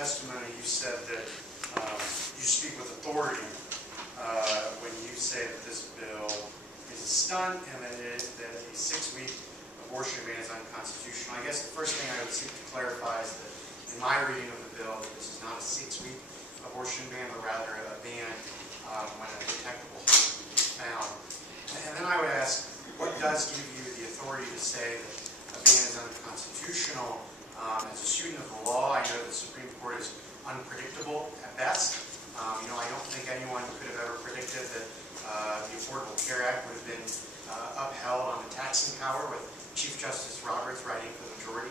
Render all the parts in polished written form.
testimony, you said that you speak with authority when you say that this bill is a stunt and that a 6-week abortion ban is unconstitutional. I guess the first thing I would seek to clarify is that in my reading of the bill, that this is not a 6-week abortion ban, but rather a ban when a detectable harm is found. And then I would ask, what does give you the authority to say that a ban is unconstitutional? As a student of the law, I know the Supreme Court is unpredictable at best. I don't think anyone could have ever predicted that the Affordable Care Act would have been upheld on the taxing power with Chief Justice Roberts writing for the majority.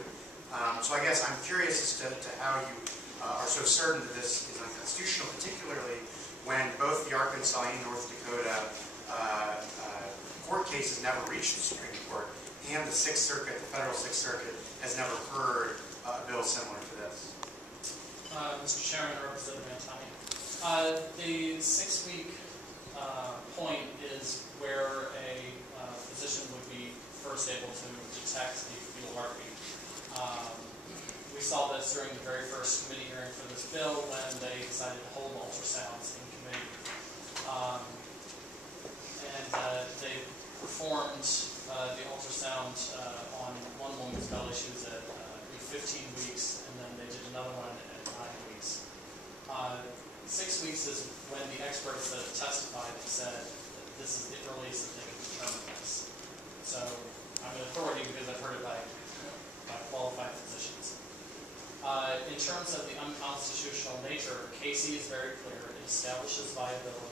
So I guess I'm curious as to how you are so certain that this is unconstitutional, particularly when both the Arkansas and North Dakota court cases never reached the Supreme Court, and the Sixth Circuit, the federal Sixth Circuit, has never heard a bill similar to this. Mr. Chairman, Representative Antoni. The 6-week point is where a physician would be first able to detect the fetal heartbeat. We saw this during the very first committee hearing for this bill when they decided to hold ultrasounds in committee. They performed the ultrasound on one woman's belly. She was at 15 weeks, and then they did another one at 9 weeks. 6 weeks is when the experts that testified said that this is the earliest that they can determine this. So I'm an authority because I've heard it by qualified physicians. In terms of the unconstitutional nature, Casey is very clear. It establishes viability.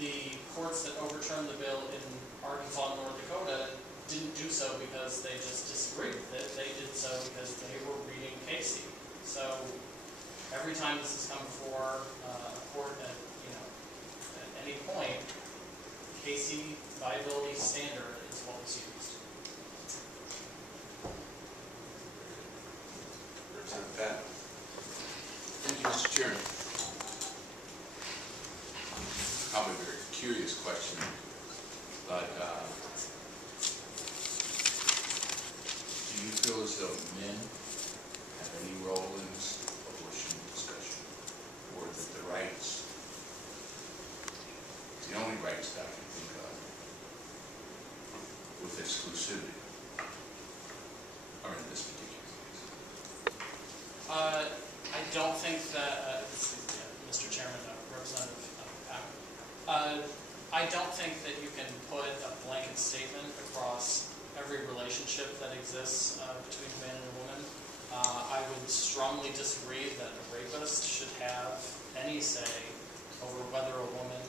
The courts that overturned the bill in Arkansas and North Dakota didn't do so because they just disagreed with it. They did so because they were reading Casey. So every time this has come before a court at any point, Casey viability standard is what was used. Representative Patton. Thank you, Mr. Chairman. Probably a very curious question, but do you feel as though men have any role in this abortion discussion, or that the rights, the only rights that I can think of with exclusivity are in this particular case? I don't think that, Mr. Chairman, Representative Patton, I don't think that you can put a blanket statement across every relationship that exists between a man and a woman. I would strongly disagree that a rapist should have any say over whether a woman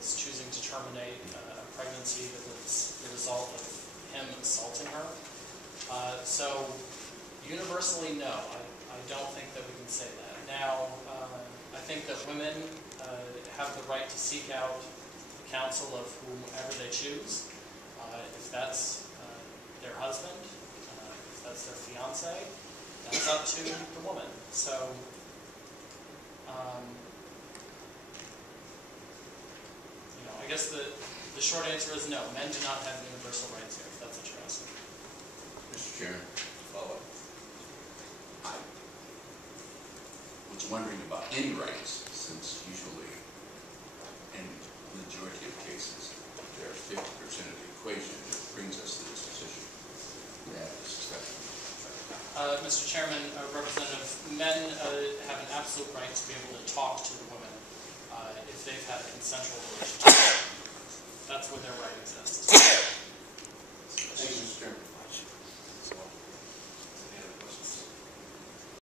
is choosing to terminate a pregnancy that was the result of him assaulting her. So universsally, no, I don't think that we can say that. Now, I think that women have the right to seek out counsel of whomever they choose. If that's their husband, if that's their fiance, that's up to the woman. So, I guess the short answer is no. Men do not have universal rights here, if that's what you're asking. Mr. Chairman, follow up. I was wondering about any rights, since usually in the majority of cases, there are 50% of the equation that brings us to this position. We have this discussion. Mr. Chairman, Representative, men have an absolute right to be able to talk to the women if they've had a consensual relationship. That's where their right exists.